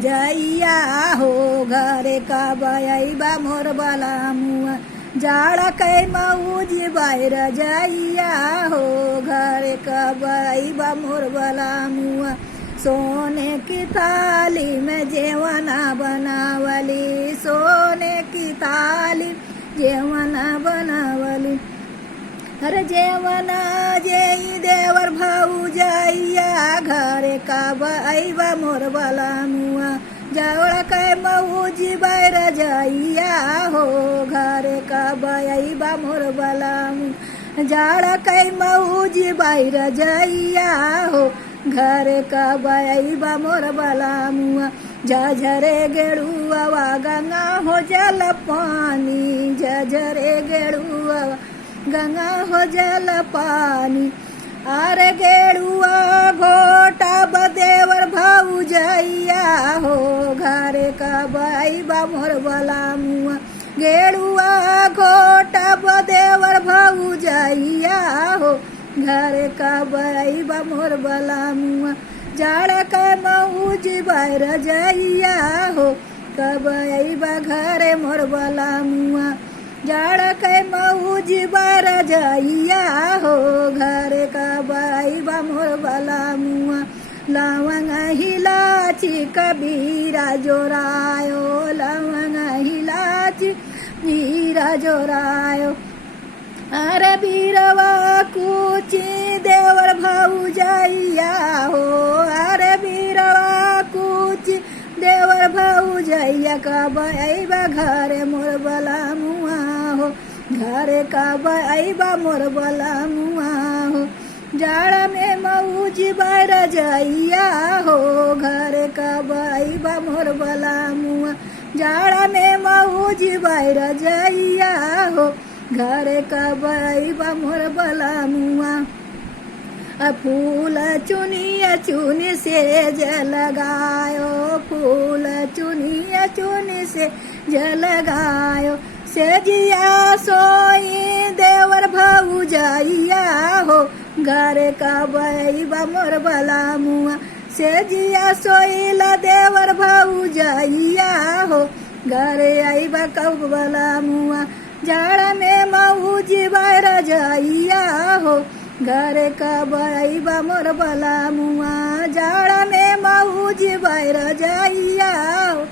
रजैया हो घरे कब अइबा मोर बलमुआ जाड़ा कै मऊजी बाई रजैया हो घरे कब अइबा मोर बलमुआ सोने की थाली में जेवना बनावली सोने की थाली जेवना बनावली हर जेवना जेई देवर भौजैया घरे कब अइबा मोर बलमुआ जाड़ा कै मऊजी बाई रजैया हो घरे कब अइबा मोर बलमुआ जाड़ा कै मऊजी बाई रजैया हो घरे कब अइबा मोर बलमुआ झझरे गेड़ुआ गंगा हो जल पानी झझरे गेड़ुआ गंगा हो जल पानी अरे गेड़ुआ घोटा बदेवर भौजैया हो घरे कब अइबा मोर बलमुआ गेड़ुआ घोटा बदेवर भौजैया हो घरे कब अइबा मोर बलमुआ जाड़ा कै मऊजी बाई रजैया हो कब अइबा घरे मोर बलमुआ जाड़ा कै मऊजी बाई रजैया हो घरे कब अइबा मोर बलमुआ लवंग हिलाची कबीरा जोरायो लवंग हिलाची बीरा जोरायो अरे बीरवा कुची देवर भौजैया हो अरे बीरवा कुची देवर भौजैया कब अइबा घरे मोर बलमुआ हो घरे कब अइबा मोर बलमुआ हो जाड़ा में मऊजी बाई रजैया हो घरे कब अइबा मोर बलमुआ जाड़ा में मऊजी बाई रजैया हो घरे कब अइबा मोर बलमुआ फूल चुनिया चुनी से जलगायो फूल चुनिया चुनी से जलगायो सेजिया सोई देवर भौजैया हो घरे कब अइबा मोर बलमुआ सेजिया सोईला देवर भौजैया हो घरे अइबा कब बलमुआ जाड़ा में मऊजी बाई रजैया हो घरे कब अइबा मोर बलमुआ जाड़ा में मऊजी बाई रजैया हो।